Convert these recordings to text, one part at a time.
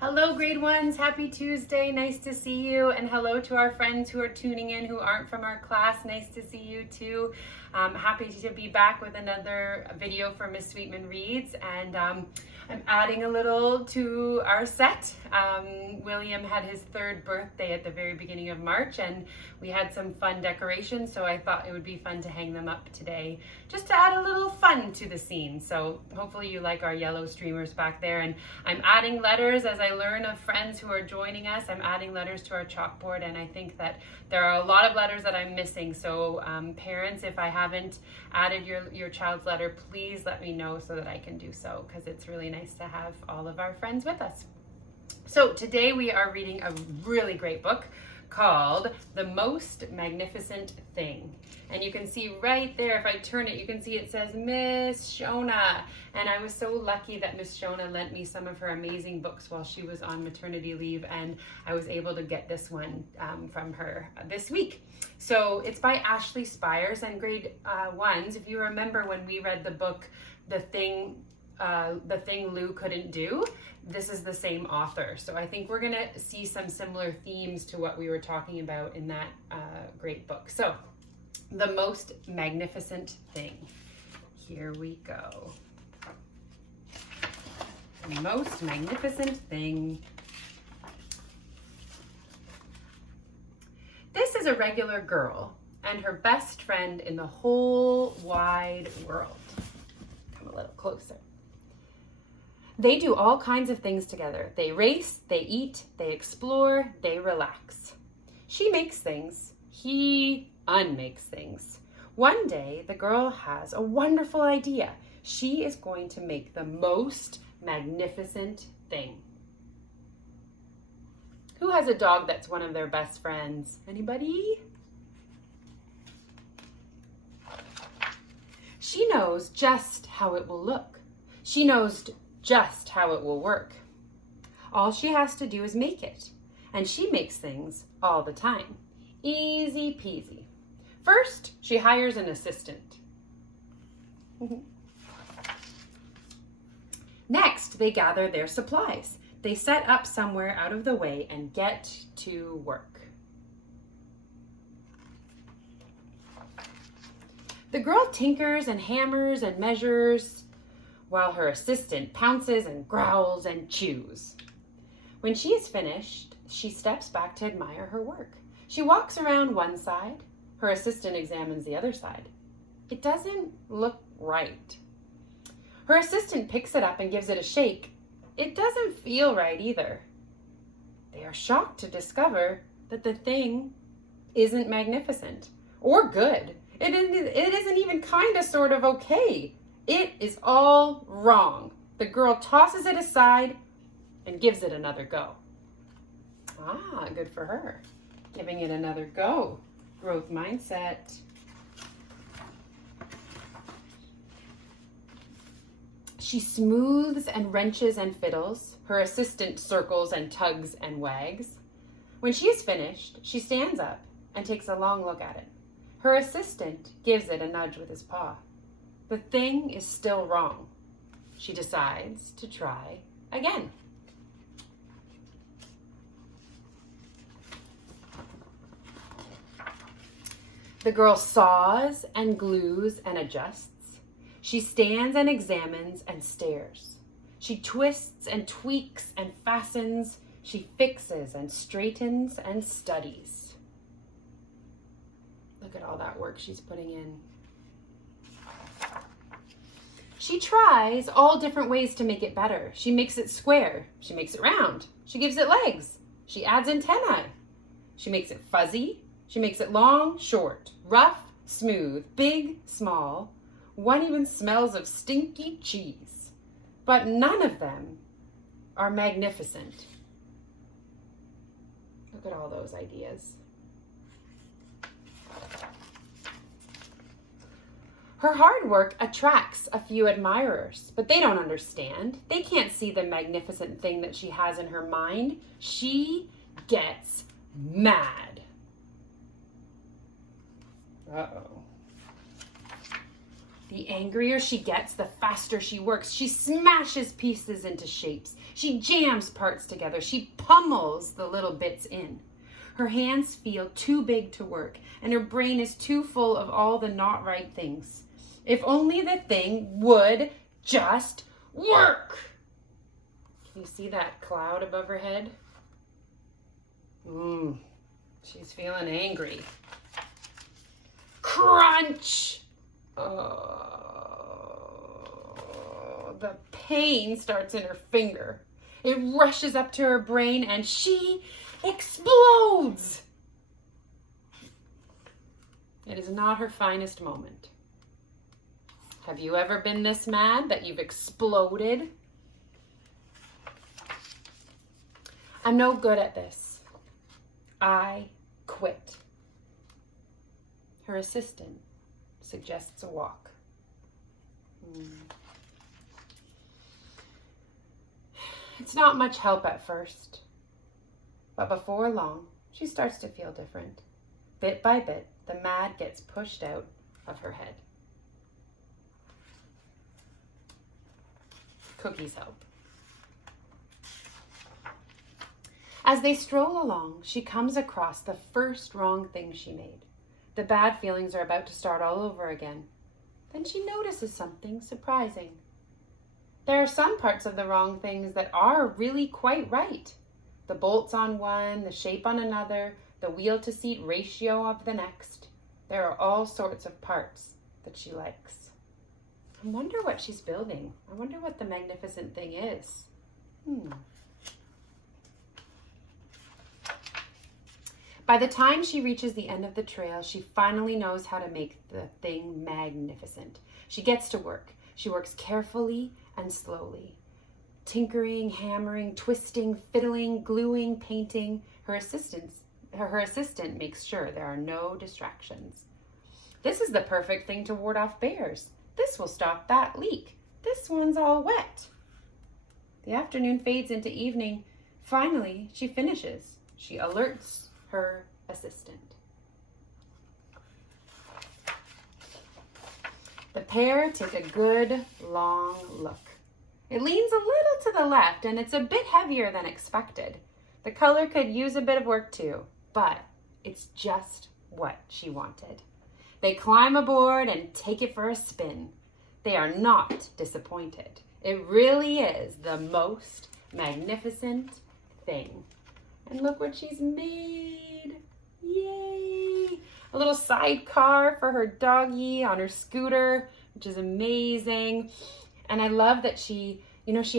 Hello, grade ones. Happy Tuesday. Nice to see you. And hello to our friends who are tuning in who aren't from our class. Nice to see you too. Happy to be back with another video for Miss Sweetman Reads. And I'm adding a little to our set. William had his 3rd birthday at the very beginning of March, and we had some fun decorations, so I thought it would be fun to hang them up today, just to add a little fun to the scene. So hopefully you like our yellow streamers back there. And I'm adding letters as I learn of friends who are joining us. I'm adding letters to our chalkboard, and I think that there are a lot of letters that I'm missing. So parents, if I haven't added your child's letter, please let me know so that I can do so, because it's really nice to have all of our friends with us. So today we are reading a really great book called The Most Magnificent Thing. And you can see right there, if I turn it, you can see it says Miss Shona. And I was so lucky that Miss Shona lent me some of her amazing books while she was on maternity leave, and I was able to get this one from her this week. So it's by Ashley Spires, and grade ones, if you remember when we read the book, The Thing Lou Couldn't Do, this is the same author. So I think we're gonna see some similar themes to what we were talking about in that great book. So, The Most Magnificent Thing. Here we go. The Most Magnificent Thing. This is a regular girl and her best friend in the whole wide world. Come a little closer. They do all kinds of things together. They race, they eat, they explore, they relax. She makes things. He unmakes things. One day, the girl has a wonderful idea. She is going to make the most magnificent thing. Who has a dog that's one of their best friends? Anybody? She knows just how it will look. She knows just how it will work. All she has to do is make it. And she makes things all the time. Easy peasy. First, she hires an assistant. Next, they gather their supplies. They set up somewhere out of the way and get to work. The girl tinkers and hammers and measures, while her assistant pounces and growls and chews. When she is finished, she steps back to admire her work. She walks around one side. Her assistant examines the other side. It doesn't look right. Her assistant picks it up and gives it a shake. It doesn't feel right either. They are shocked to discover that the thing isn't magnificent or good. It isn't even kind of sort of okay. It is all wrong. The girl tosses it aside and gives it another go. Ah, good for her. Giving it another go. Growth mindset. She smooths and wrenches and fiddles. Her assistant circles and tugs and wags. When she is finished, she stands up and takes a long look at it. Her assistant gives it a nudge with his paw. The thing is still wrong. She decides to try again. The girl saws and glues and adjusts. She stands and examines and stares. She twists and tweaks and fastens. She fixes and straightens and studies. Look at all that work she's putting in. She tries all different ways to make it better. She makes it square. She makes it round. She gives it legs. She adds antennae. She makes it fuzzy. She makes it long, short, rough, smooth, big, small. One even smells of stinky cheese. But none of them are magnificent. Look at all those ideas. Her hard work attracts a few admirers, but they don't understand. They can't see the magnificent thing that she has in her mind. She gets mad. Uh-oh. The angrier she gets, the faster she works. She smashes pieces into shapes. She jams parts together. She pummels the little bits in. Her hands feel too big to work, and her brain is too full of all the not right things. If only the thing would just work. Can you see that cloud above her head? She's feeling angry. Crunch! Oh, the pain starts in her finger. It rushes up to her brain and she explodes. It is not her finest moment. Have you ever been this mad that you've exploded? I'm no good at this. I quit. Her assistant suggests a walk. It's not much help at first, but before long, she starts to feel different. Bit by bit, the mad gets pushed out of her head. Cookies help. As they stroll along, she comes across the first wrong thing she made. The bad feelings are about to start all over again. Then she notices something surprising. There are some parts of the wrong things that are really quite right. The bolts on one, the shape on another, the wheel to seat ratio of the next. There are all sorts of parts that she likes. I wonder what she's building. I wonder what the magnificent thing is. By the time she reaches the end of the trail, she finally knows how to make the thing magnificent. She gets to work. She works carefully and slowly, tinkering, hammering, twisting, fiddling, gluing, painting. Her assistant makes sure there are no distractions. This is the perfect thing to ward off bears. This will stop that leak. This one's all wet. The afternoon fades into evening. Finally, she finishes. She alerts her assistant. The pair take a good long look. It leans a little to the left and it's a bit heavier than expected. The color could use a bit of work too, but it's just what she wanted. They climb aboard and take it for a spin. They are not disappointed. It really is the most magnificent thing. And look what she's made. Yay! A little sidecar for her doggy on her scooter, which is amazing. And I love that she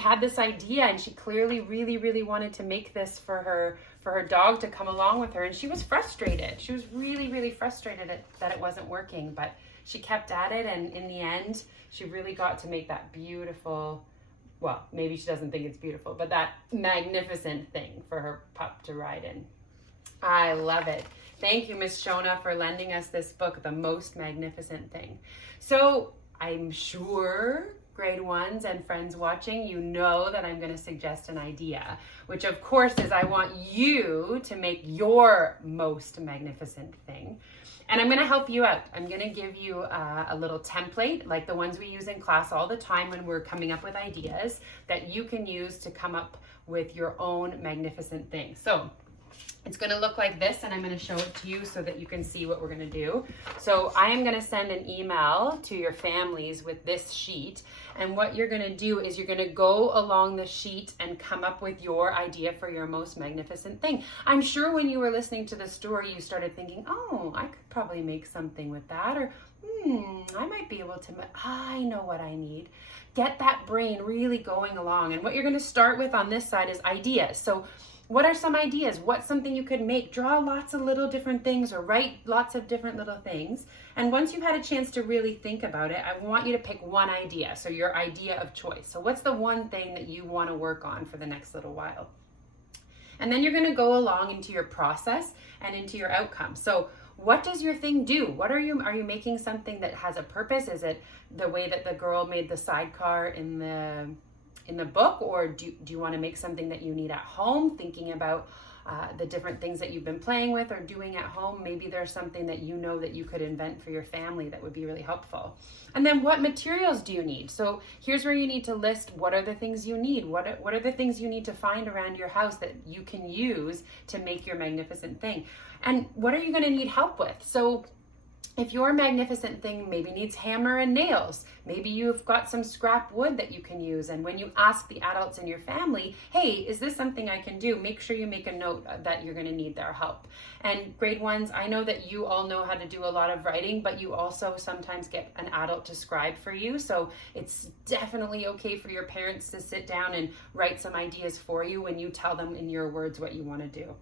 had this idea and she clearly really wanted to make this for her dog to come along with her. And she was frustrated. She was really frustrated that it wasn't working, but she kept at it. And in the end, she really got to make that beautiful, well, maybe she doesn't think it's beautiful, but that magnificent thing for her pup to ride in. I love it. Thank you, Miss Shona, for lending us this book, The Most Magnificent Thing. So I'm sure grade ones and friends watching, you know that I'm going to suggest an idea, which of course is I want you to make your most magnificent thing. And I'm going to help you out. I'm going to give you a little template like the ones we use in class all the time when we're coming up with ideas that you can use to come up with your own magnificent thing. So it's going to look like this, and I'm going to show it to you so that you can see what we're going to do. So I am going to send an email to your families with this sheet, and what you're going to do is you're going to go along the sheet and come up with your idea for your most magnificent thing. I'm sure when you were listening to the story, you started thinking, oh, I could probably make something with that, or I might be able to, I know what I need. Get that brain really going along, and what you're going to start with on this side is ideas. So what are some ideas? What's something you could make? Draw lots of little different things or write lots of different little things. And once you've had a chance to really think about it, I want you to pick one idea. So your idea of choice. So what's the one thing that you want to work on for the next little while? And then you're going to go along into your process and into your outcome. So what does your thing do? Are you making something that has a purpose? Is it the way that the girl made the sidecar in in the book, or do you want to make something that you need at home, thinking about the different things that you've been playing with or doing at home. Maybe there's something that you know that you could invent for your family that would be really helpful. And then what materials do you need? So here's where you need to list what are the things you need. What are the things you need to find around your house that you can use to make your magnificent thing? And what are you going to need help with? So if your magnificent thing maybe needs hammer and nails, maybe you've got some scrap wood that you can use. And when you ask the adults in your family, hey, is this something I can do? Make sure you make a note that you're going to need their help. And grade ones, I know that you all know how to do a lot of writing, but you also sometimes get an adult to scribe for you. So it's definitely okay for your parents to sit down and write some ideas for you when you tell them in your words what you want to do.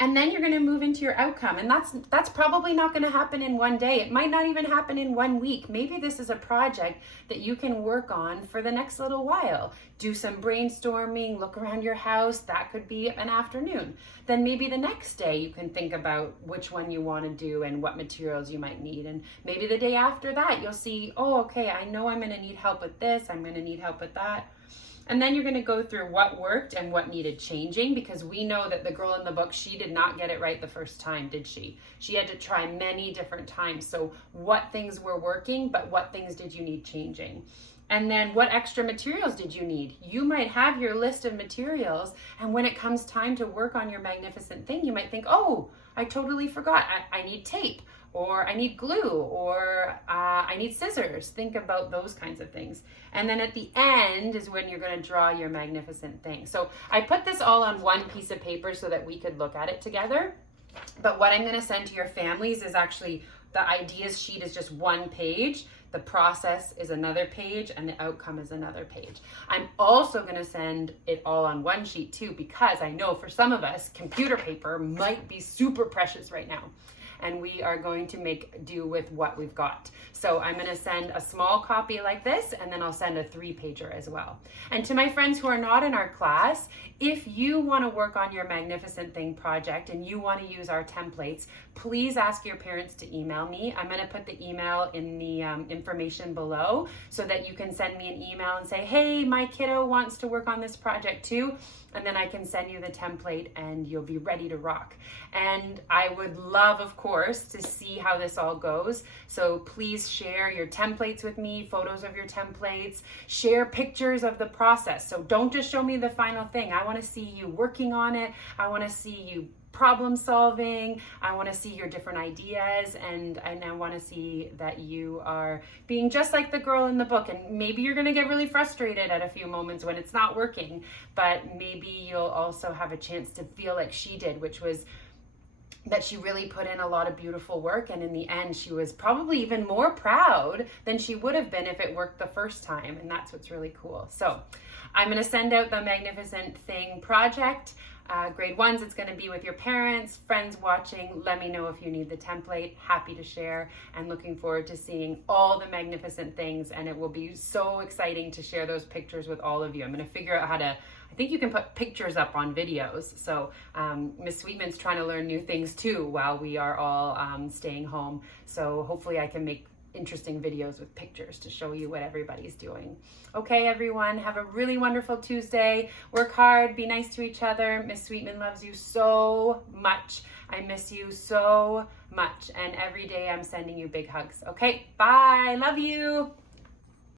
And then you're going to move into your outcome. And that's probably not going to happen in one day. It might not even happen in 1 week. Maybe this is a project that you can work on for the next little while. Do some brainstorming, look around your house. That could be an afternoon. Then maybe the next day you can think about which one you want to do and what materials you might need. And maybe the day after that, you'll see, oh, okay, I know I'm going to need help with this. I'm going to need help with that. And then you're going to go through what worked and what needed changing, because we know that the girl in the book, she did not get it right the first time, did she? She had to try many different times. So what things were working, but what things did you need changing? And then what extra materials did you need? You might have your list of materials, and when it comes time to work on your magnificent thing, you might think, oh, I totally forgot. I need tape, or I need glue, or I need scissors. Think about those kinds of things. And then at the end is when you're going to draw your magnificent thing. So I put this all on one piece of paper so that we could look at it together. But what I'm going to send to your families is actually the ideas sheet is just one page. The process is another page, and the outcome is another page. I'm also going to send it all on one sheet too, because I know for some of us, computer paper might be super precious right now. And we are going to make do with what we've got. So I'm going to send a small copy like this, and then I'll send a 3-pager as well. And to my friends who are not in our class, if you want to work on your magnificent thing project and you want to use our templates, please ask your parents to email me. I'm going to put the email in the information below so that you can send me an email and say, hey, my kiddo wants to work on this project too. And then I can send you the template and you'll be ready to rock. And I would love, of course, to see how this all goes. So please share your templates with me, photos of your templates, share pictures of the process. So don't just show me the final thing. I want to see you working on it. I want to see you problem solving. I want to see your different ideas, and I want to see that you are being just like the girl in the book. And maybe you're going to get really frustrated at a few moments when it's not working, but maybe you'll also have a chance to feel like she did, which was that she really put in a lot of beautiful work, and in the end she was probably even more proud than she would have been if it worked the first time. And that's what's really cool. So I'm going to send out the Magnificent Thing project. Grade ones, it's going to be with your parents, friends watching. Let me know if you need the template. Happy to share, and looking forward to seeing all the magnificent things. And it will be so exciting to share those pictures with all of you. I'm going to figure out how to, I think you can put pictures up on videos. So Miss Sweetman's trying to learn new things too while we are all staying home. So hopefully I can make interesting videos with pictures to show you what everybody's doing. Okay, everyone, have a really wonderful Tuesday. Work hard, be nice to each other. Miss Sweetman loves you so much. I miss you so much. And every day I'm sending you big hugs. Okay, bye. Love you.